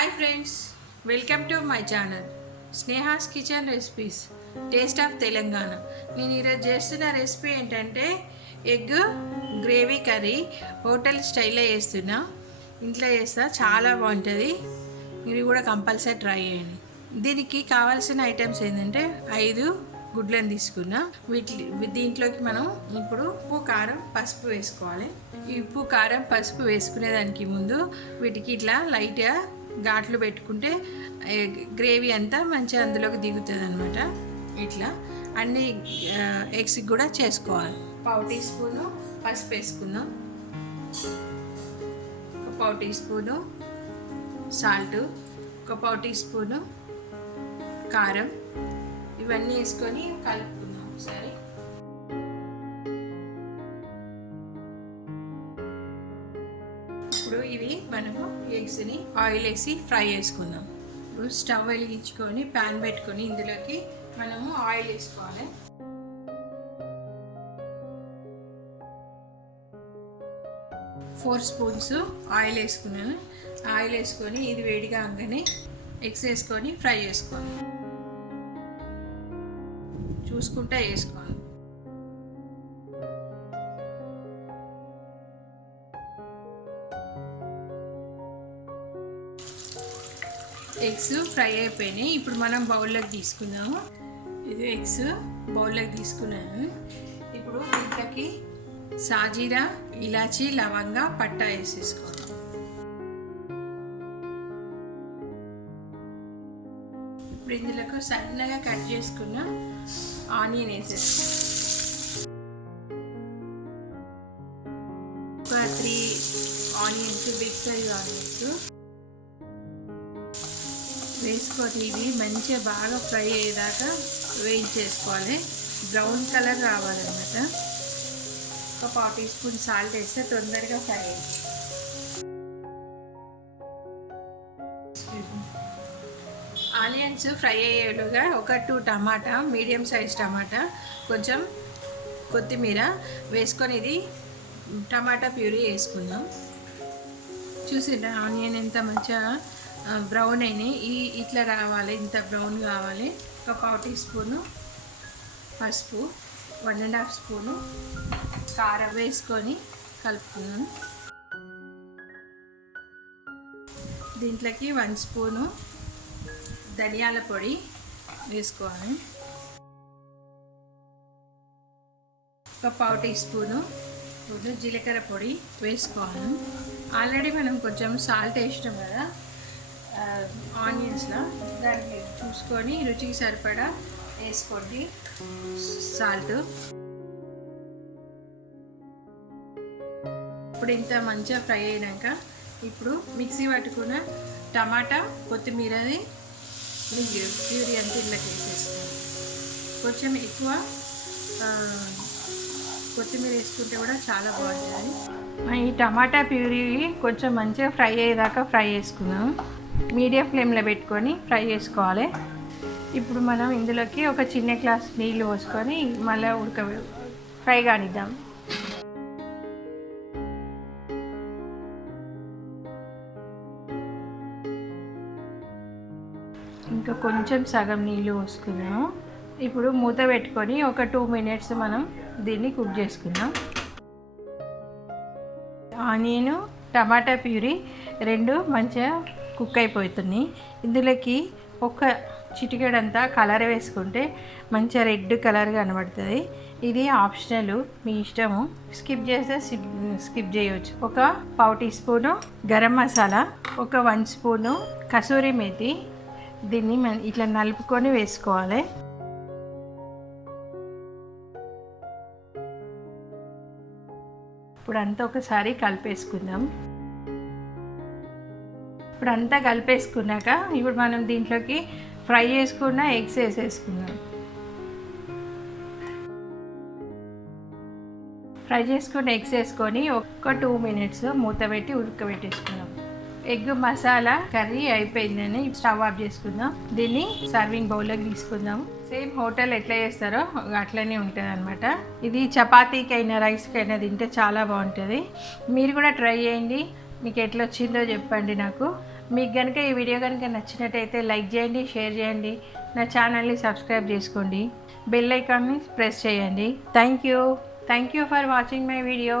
Hi friends, welcome to my channel Sneha's kitchen recipes taste of Telangana. నేను ఈరోజు చేస్తున్న recipe ఏంటంటే ఎగ్ గ్రేవీ కర్రీ. హోటల్ స్టైల్లో చేస్తున్నా, ఇంట్లో చేస్తా, చాలా బాగుంటుంది. మీరు కూడా కంపల్సరీ ట్రై చేయండి. దీనికి కావాల్సిన ఐటమ్స్ ఏంటంటే 5 గుడ్లను తీసుకున్నా. దీంట్లోకి మనం ఇప్పుడు ఉప్పు, కారం, పసుపు వేసుకోవాలి. ఈ ఉప్పు, కారం, పసుపు వేసుకునేదానికి ముందు వీటికి ఇట్లా లైట్గా ఘాట్లు పెట్టుకుంటే గ్రేవీ అంతా మంచిగా అందులోకి దిగుతుంది అనమాట. ఇట్లా అన్ని ఎగ్స్కి కూడా చేసుకోవాలి. 1/4 టీ స్పూను పసుపు వేసుకుందాం, 1/4 teaspoon salt, 1/4 teaspoon కారం, ఇవన్నీ వేసుకొని కలుపుకుందాం ఒకసారి. ఇప్పుడు ఇవి మనము ఎగ్స్ని ఆయిల్ వేసి ఫ్రై చేసుకుందాం. ఇప్పుడు స్టవ్ వెలిగించుకొని ప్యాన్ పెట్టుకొని ఇందులోకి మనము ఆయిల్ వేసుకోవాలి. ఫోర్ స్పూన్స్ ఆయిల్ వేసుకున్నాను. ఆయిల్ వేసుకొని ఇది వేడిగా అనగానే ఎగ్స్ వేసుకొని ఫ్రై చేసుకోవాలి. చూసుకుంటా వేసుకోవాలి. ఎగ్స్ ఫ్రై అయిపోయినాయి. ఇప్పుడు మనం బౌల్లోకి తీసుకుందాము. ఇది ఎగ్స్ బౌల్లోకి తీసుకున్నాను. ఇప్పుడు దీంట్లోకి సాజీరా, ఇలాచీ, లవంగా, పట్టా వేసేసుకోవాలి. ఇప్పుడు ఇందులోకి సన్నగా కట్ చేసుకున్న ఆనియన్ వేసేసుకోవాలి. ఒక 3 ఆనియన్స్, బిగ్ సైజ్ ఆనియన్స్ వేసుకొని ఇవి మంచిగా బాగా ఫ్రై అయ్యేదాకా వేయించేసుకోవాలి. బ్రౌన్ కలర్ రావాలన్నమాట. ఒక 1/4 టీ స్పూన్ సాల్ట్ వేస్తే తొందరగా ఫ్రై అయ్యింది. ఆనియన్స్ ఫ్రై అయ్యేలుగా ఒక 2 టమాటా, మీడియం సైజ్ టమాటా, కొంచెం కొత్తిమీర వేసుకొని ఇది టమాటా ప్యూరీ వేసుకుందాం. చూసిండ్రా ఆనియన్ ఎంత మంచిగా బ్రౌన్ అయినాయి. ఇట్లా రావాలి, ఇంత బ్రౌన్ కావాలి. ఒక 1/4 టీ స్పూను పసుపు, 1.5 స్పూను కారం వేసుకొని కలుపుకున్నాను. దీంట్లోకి 1 స్పూను ధనియాల పొడి వేసుకోవాలి. ఒక 1/4 టీ స్పూను జీలకర్ర పొడి వేసుకోవాలి. ఆల్రెడీ మనం కొంచెం సాల్ట్ వేసినాం కదా ఆనియన్స్లో, దాన్ని చూసుకొని రుచికి సరిపడా వేసుకోండి సాల్ట్. ఇప్పుడు ఇంత మంచిగా ఫ్రై అయినాక ఇప్పుడు మిక్సీ పట్టుకున్న టమాటా, కొత్తిమీరది ప్యూరీ అంతా ఇళ్ళకి వేసేసుకోండి. కొంచెం ఎక్కువ కొత్తిమీర వేసుకుంటే కూడా చాలా బాగుంటుంది. ఈ టమాటా ప్యూరీ కొంచెం మంచిగా ఫ్రై అయ్యేదాకా ఫ్రై చేసుకుందాం. మీడియం ఫ్లేమ్లో పెట్టుకొని ఫ్రై చేసుకోవాలి. ఇప్పుడు మనం ఇందులోకి ఒక చిన్న గ్లాస్ నీళ్ళు పోసుకొని మళ్ళీ ఫ్రై కానిద్దాం. ఇంకా కొంచెం సగం నీళ్ళు పోసుకుందాం. ఇప్పుడు మూత పెట్టుకొని ఒక 2 మినిట్స్ మనం దీన్ని కుక్ చేసుకుందాం. ఆనియన్, టమాటా ప్యూరీ 2 మంచిగా కుక్ అయిపోతుంది. ఇందులోకి ఒక చిటికెడంతా కలర్ వేసుకుంటే మంచిగా రెడ్ కలర్ కనబడుతుంది. ఇది ఆప్షనల్, మీ ఇష్టము. స్కిప్ చేస్తే స్కిప్ చేయవచ్చు. ఒక 1/4 టీ స్పూను గరం మసాలా, ఒక 1 స్పూను కసూరి మేతి, దీన్ని ఇట్లా నలుపుకొని వేసుకోవాలి. ఇప్పుడు అంతా ఒకసారి కలిపేసుకుందాం. ఇప్పుడు అంతా కలిపేసుకున్నాక ఇప్పుడు మనం దీంట్లోకి ఫ్రై చేసుకున్న ఎగ్స్ వేసేసుకుందాం. ఫ్రై చేసుకున్న ఎగ్స్ వేసుకొని ఒక 2 మినిట్స్ మూత పెట్టి ఉడకబెట్టేసుకుందాం. ఎగ్ మసాలా కర్రీ అయిపోయిందని స్టవ్ ఆఫ్ చేసుకుందాం. దీన్ని సర్వింగ్ బౌల్లోకి తీసుకుందాం. సేమ్ హోటల్ ఎట్లా చేస్తారో అట్లనే ఉంటుంది అనమాట. ఇది చపాతీకైనా రైస్కైనా తింటే చాలా బాగుంటుంది. మీరు కూడా ట్రై చేయండి. మీకు ఎట్లా వచ్చిందో చెప్పండి నాకు. మీకు కనుక ఈ వీడియో కనుక నచ్చినట్టయితే లైక్ చేయండి, షేర్ చేయండి, నా ఛానల్ని సబ్స్క్రైబ్ చేసుకోండి, బెల్ ఐకాన్ని ప్రెస్ చేయండి. Thank you for watching my video.